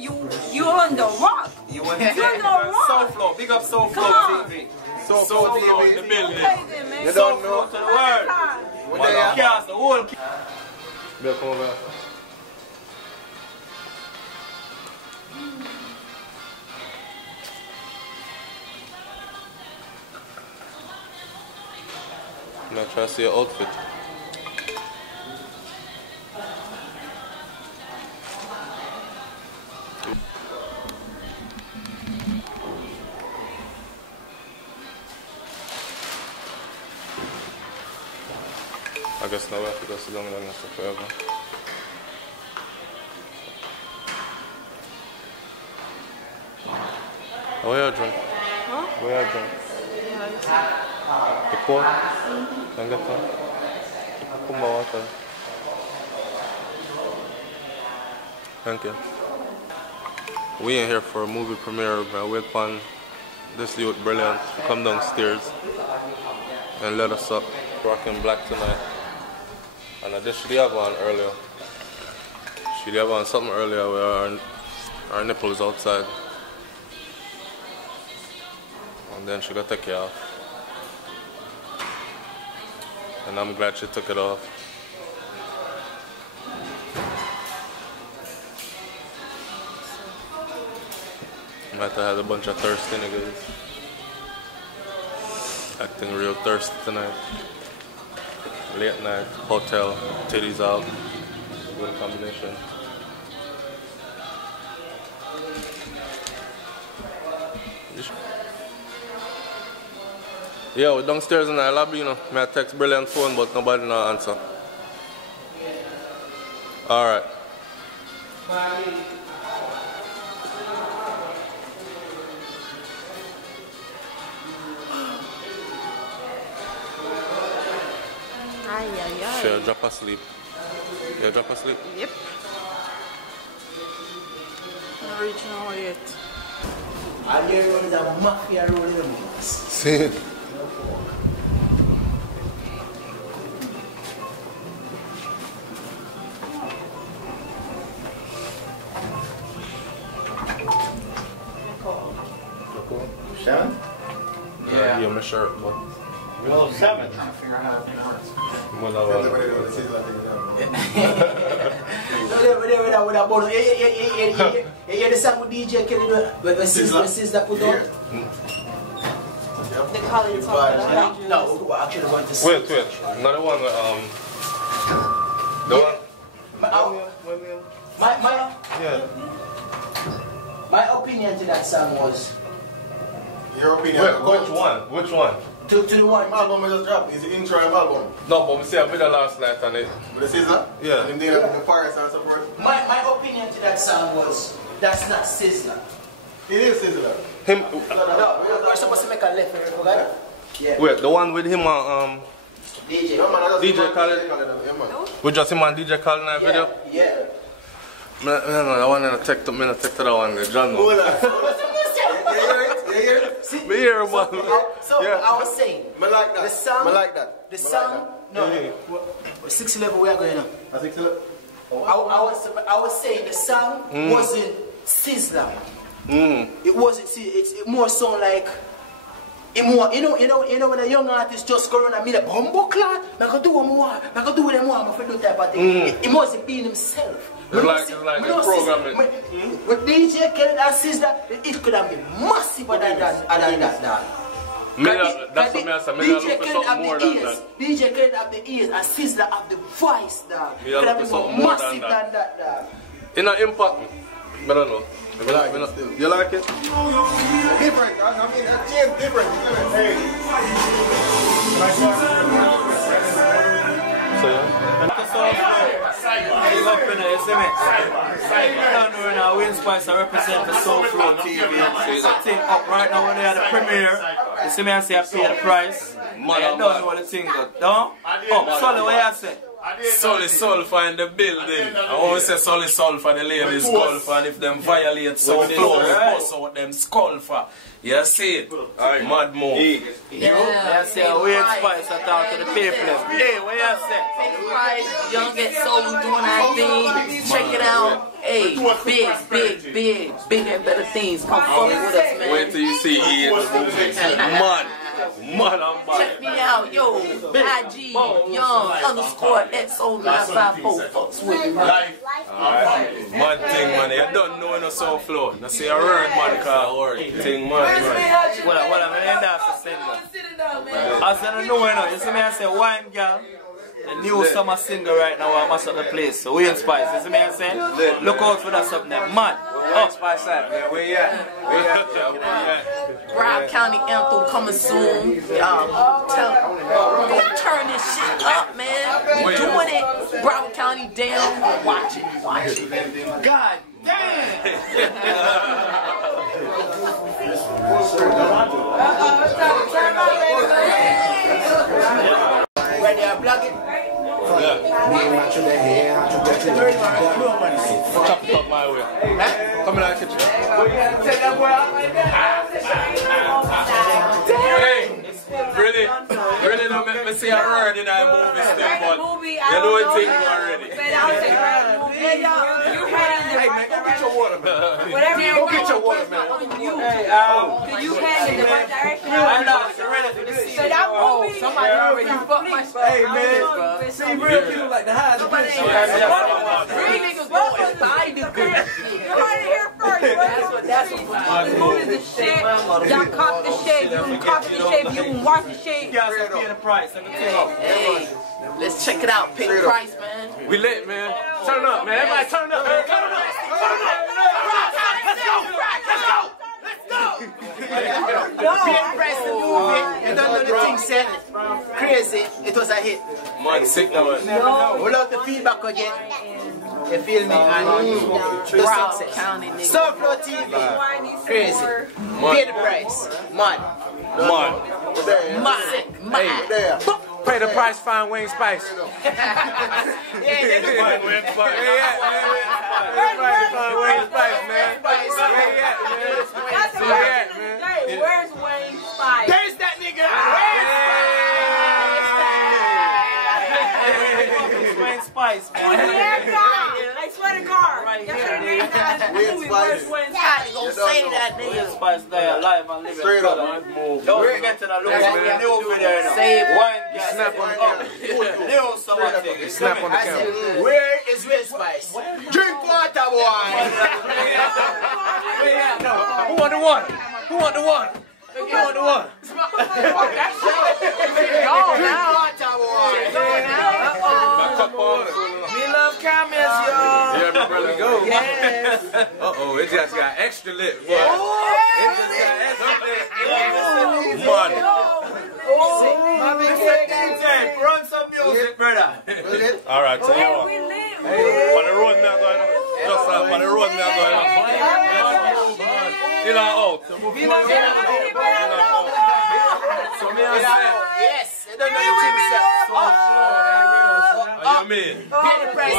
You on the rock. You on the rock. SouFLo, big up SouFLoTV. SouFLo in the building. You don't know. To the world. What they Cast the whole. Bill, come over. I'm gonna try to see your outfit. I guess now we have to go sit down and stuff forever. Where are you drunk? Huh? Where are you drunk? The cold? Can I get some? Put my water. Thank you. We ain't here for a movie premiere, but I wait upon this youth brilliant to come downstairs and let us up. Rocking black tonight. And I just should have on earlier. She have on something earlier where our nipples outside. And then she got take it off. And I'm glad she took it off. Might have had a bunch of thirsty niggas. Acting real thirsty tonight. Late night, hotel, titties out. Good combination. Yeah, we're downstairs in the lobby, you know. I text brilliant phone, but nobody no answer. Alright. She'll drop asleep. Yeah, drop asleep? Yep. Not reaching out yet. All you hear is a mafia rolling the moves. See it? Sean? Yeah. Yeah, my shirt, but. Well, 7. Trying to figure out how to pronounce it. You hear the song with DJ Kelly when Sizzla put out? They call it something. No, we actually want to see. Wait. Another one with, the one? My opinion to that song was. Your opinion? Wait, which one? To the one. Album just dropped. It's the intro of the album. No, but we see a video last night on it. But the Sizzla? Yeah. And then the Paris and support. My opinion to that song was that's not Sizzla. It is Sizzla. Him. No, we're supposed to make a left, forgot? Yeah. Wait, the one with him on DJ. DJ Khaled. We just him on DJ Khaled in that video. Yeah. No, I want to take to that one. John. Hold on. You hear it? See, Me here, man. So Yeah. I was saying, I like that. the song, I like that. The song, no, 611 we are going on. I think so. I was saying the song wasn't Sizzla. It wasn't. See, it's more so like. It more, you know when a young artist just go around and be like, bumbo clot, I can do more, I can do them more, I'm going to do type of thing. It must be himself. It's like a programming. With DJ Khaled and Sizzla, it could have been massive than that. That's what I said. DJ Khaled have the ears. DJ Khaled have the ears and Sizzla have the voice, dog. It could have been massive than that, dog. It's not impact. I don't know. You like it? Different. I mean, that is different. Hey. So yeah. Big up in there, you see me? I don't know now, Win Spice, I represent the SouFLoTV. It's a thing up right now when they had the premiere. You see me, I say I pay the price. I don't know what the thing got. No? Oh, sorry, what you say? Sully Sulphur in the building. I always say Sully Sulphur, the ladies Sulphur, and if them violate SouFLo, we bust out them Sulphur. You see it? Mad move. I say, we Spice to talk to the people. Hey, what you say? Price, Young Get Soul doing our thing. Check it out. Hey, big and better things. Come fuck with us, man. Wait till you see he in the movie. Mad. Mad on mad. Check me out, yo. IG, Young_XO954. Fucks with me, man. Mad thing, man. You don't know no SouFLo. Now see a word, man, called word. Thing, man. What I'm going to singer. I said, no, you see me, I say, wine girl. The new summer single right now, I must up the place. So we in Spice, you see me I'm saying? Look out for that something there. Man, Spice at, man. Where you at? Broward County anthem coming soon. Y'all, go turn this shit up, man. We doing it. Broward County down. Watch it. God damn. Ready to plug it? Chop it up my way. Come in our kitchen. Hey, really don't make me see a word in our movie still, but you know what thing already. Hey man, go get your water, man. Whatever you Go get your water, man. Can you hand in the right direction? I know, surrender to the sea. So that movie, somebody already fucked my spot. Hey man, see real people like to hide the good shit. Three niggas go and buy the good shit. You heard it here first. That's what the movie is the shit. Y'all cop the shit. You can copy the shit. You can watch the shit. You guys will be in the price. Let me tell you. Hey, let's check it out. Pick price, man. We lit, man. Turn up, man. Everybody turn up, man. Turn up. Being pressed the movie, you don't know the thing said. Crazy, it was a hit. Man, sick now, man. Without the feedback again, you feel me? And the success. SouFLoTV, crazy. Pay the price. Man. Pay the price, find Wayne Spice. Wayne Spice, man. Where's Wayne Spice? There's that nigga. Wayne Spice, man. I swear to God. Right That's here, her name. Where's Wayne Spice? You gonna say that, Wayne nigga? Spice there, live and living. Straight up. Don't forget to look at the new video. Say it. Wine girl. Snap on the camera. New summer thing. Snap on the I said, camera. where is Wayne Spice? Drink water, boy. Who want the one? Who want the one? Who want the one? Drink water, boy. We love comments, y'all. Yeah, my brother, go. Yes. Uh-oh, it just got extra lit. Boy. It just got extra lit. Man. Run some music, brother. Alright, so you know what? On the road now going on. Just on the road now going on. In or out? So me I say, yes, you don't know the thing said. What you mean? Pay the price.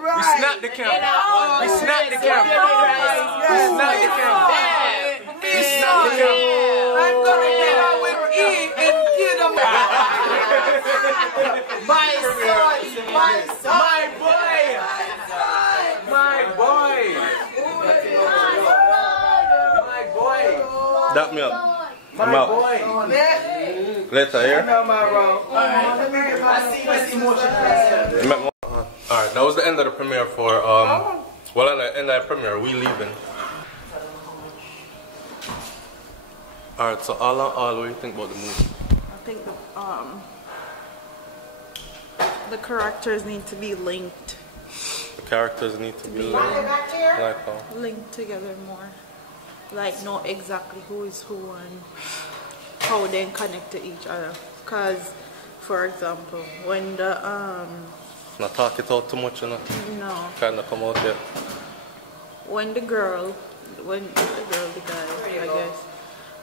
We snap the camera. We snap the camera. We snap the camera. We snap the camera. I'm gonna get out with E and kill them. My son, my boy. Dap me up. I'm out. Later, here. Alright, that was the end of the premiere for, well, at the end of the premiere, we leaving. Alright, so all in all, what do you think about the movie? I think the characters need to be linked. The characters need to be Linked together more. Like know exactly who is who and how they connect to each other. Cause, for example, when the not talk it out too much, you know? no, Kinda come out yet. when the guy, I guess,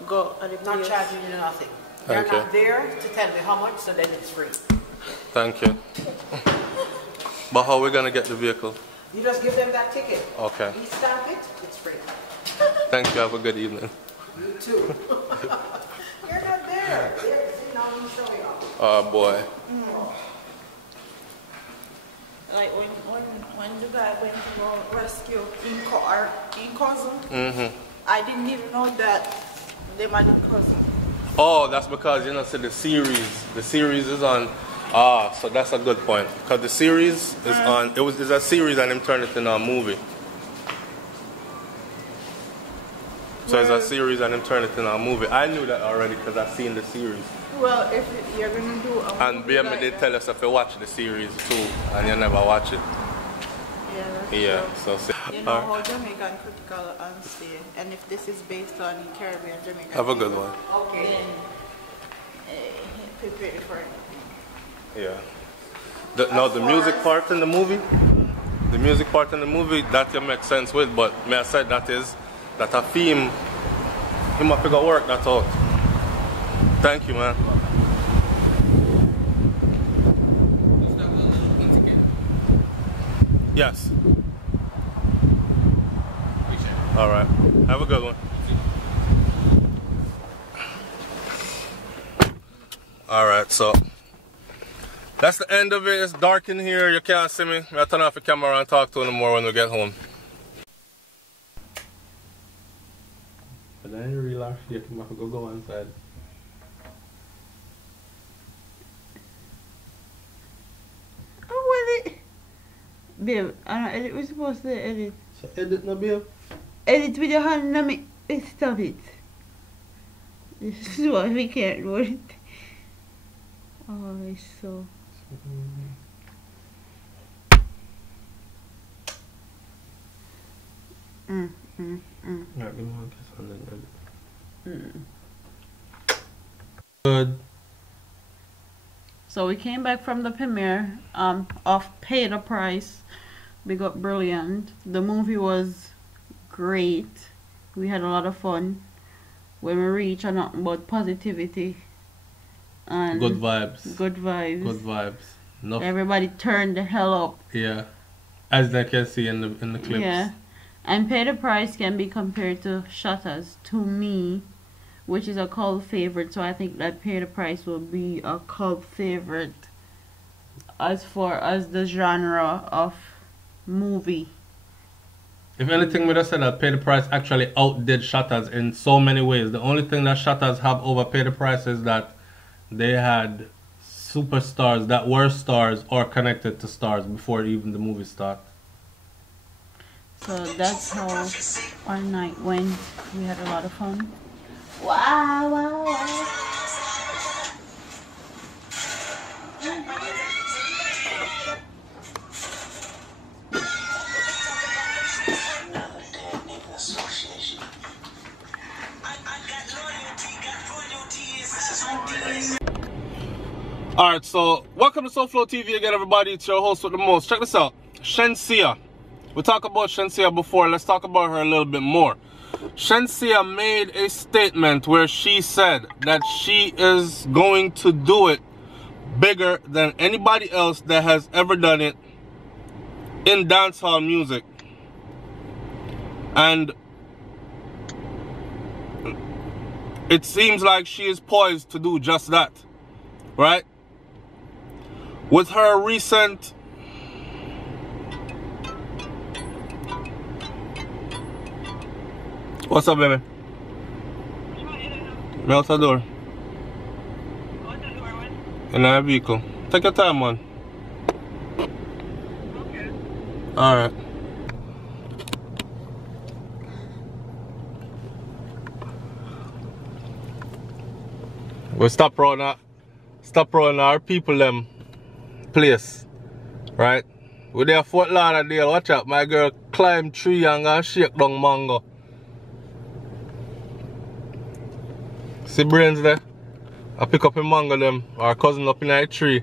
go at the Not place. charging you nothing. You're Okay. not there to tell me how much, so then it's free. Thank you. But how are we gonna get the vehicle? You just give them that ticket. Okay. You stamp it, it's free. Thank you. Have a good evening. You too. You're not there. There, see, now I'm showing off. Oh boy. Like when the guy went to go rescue in cousin, I didn't even know that they were the cousin. Oh, that's because you know, so the series is on. So that's a good point. Because the series is on. It's a series and him turned it into a movie. So it's a series and him turned it into a movie. I knew that already because I've seen the series. Well, if you're gonna do a And movie BM like did that- tell us if you watch the series too and you never watch it. Yeah, that's Yeah. true. So You know how Jamaican critical and say, and if this is based on Caribbean Jamaican. have a good one. Okay. Prepare for it. Yeah. The music part in the movie, that you make sense with, but may I said that a theme, him have to go work that out. Thank you, man. Yes. All right. Have a good one. All right, so that's the end of it. It's dark in here. You can't see me. I'll turn off the camera and talk to you no more when we get home. But then you realize you have to go inside. Oh, well, babe, edit. We're supposed to edit. So edit no, babe? Edit with your hand, no, me. Stop it. This is why we can't do it. Oh, it's so. Good. So we came back from the premiere of Pay the Price. We got brilliant. The movie was great. We had a lot of fun. When we reached nothing but positivity and Good vibes. Good vibes. Good vibes. No. Everybody turned the hell up. Yeah. As they can see in the clips. Yeah. And Pay the Price can be compared to Shutters to me, which is a cult favorite. So I think that Pay the Price will be a cult favorite as far as the genre of movie. If anything, we just said that Pay the Price actually outdid Shutters in so many ways. The only thing that Shutters have over Pay the Price is that they had superstars that were stars or connected to stars before even the movie started. So that's how our night went. We had a lot of fun. Wow, wow, wow. Alright, so welcome to SouFLoTV again, everybody. It's your host with the most. Check this out. Shenseea. We talked about Shenseea before. Let's talk about her a little bit more. Shenseea made a statement where she said that she is going to do it bigger than anybody else that has ever done it in dancehall music. And it seems like she is poised to do just that, right? With her recent what's up, baby? Me out the door. In our vehicle. Take your time, man. Okay. Alright. We'll stop rolling our people them place. Right? We're there Fort Lauderdale. Watch out, my girl climb tree and go shake down mango. See Brains there? I pick up a mango them, our cousin up in a tree.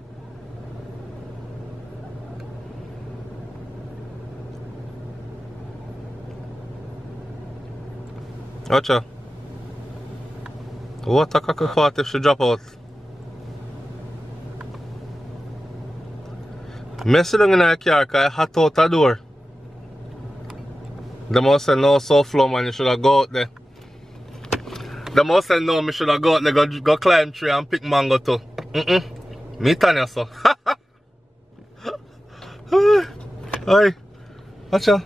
Watch out. What a cocky fart if she drop out. I sit down in the car because I hot out the door. They must say no, SouFlo man, you should have go out there. They must say no, me should have go out there, go climb tree and pick mango too. Me tell you so. Hey, watch out.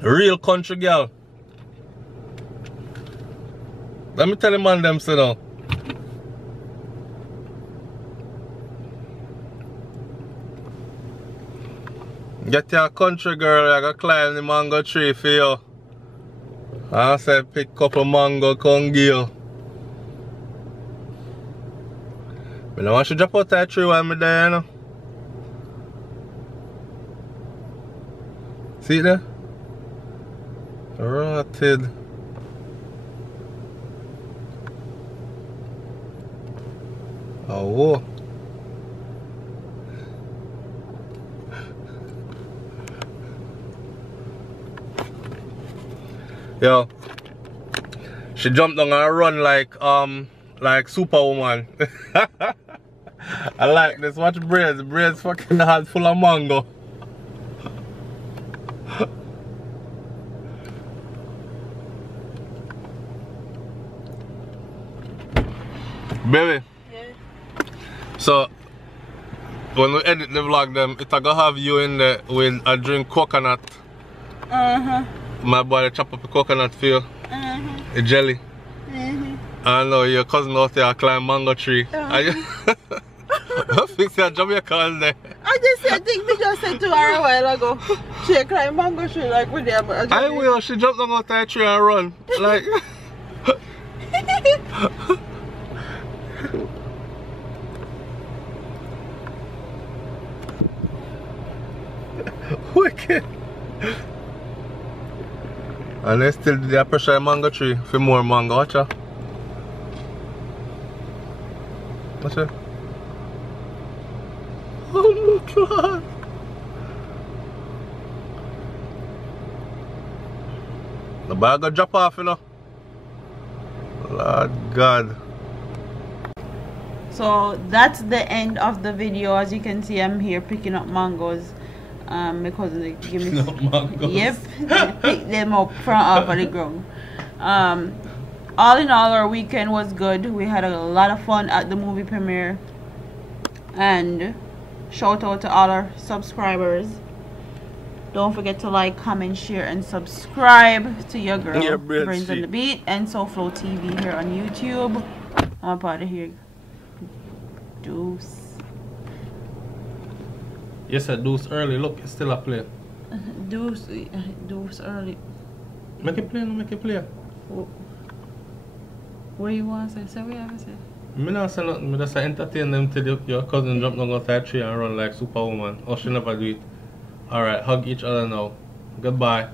Real country girl. Let me tell the man them say now. Get your country girl, I go climb the mango tree for you. I say pick a couple mango, come give you. I don't want you to drop out that tree while I'm there, you know. See it there? Rotted. Oh, whoa. Yo, she jumped down and run like Superwoman. I like this. Watch braids. Braids fucking hard, full of mango. Baby. Yeah. So when we edit the vlog, them it gonna have you in there with a drink coconut. My boy chop up a coconut for you. A jelly. I know your cousin out there climb mango tree. I fix your Jamaican there. I just said, I think we just said to her a while ago. She climb mango tree like with them. I will, she jumped down out that tree and run. Like wicked. And they still do the pressure mango tree for more mango, watch out. Watch out. Oh my God. The bag will drop off, you know. Lord God. So that's the end of the video. As you can see, I'm here picking up mangoes. Because they give me yep, they pick them up from off of the ground. All in all, our weekend was good. We had a lot of fun at the movie premiere, and shout out to all our subscribers. Don't forget to like, comment, share, and subscribe to your girl Brains and the Beat and SouFLoTV here on YouTube. I'm up out of here. Deuce. Yes, I deuce early. Look, it's still a play. Deuce early. Make it play, no, make it play. What do you want to say? Say what you have to say. I don't say nothing. I just entertain them till your cousin jump down off that tree and run like Superwoman. Or she never do it. Alright, hug each other now. Goodbye.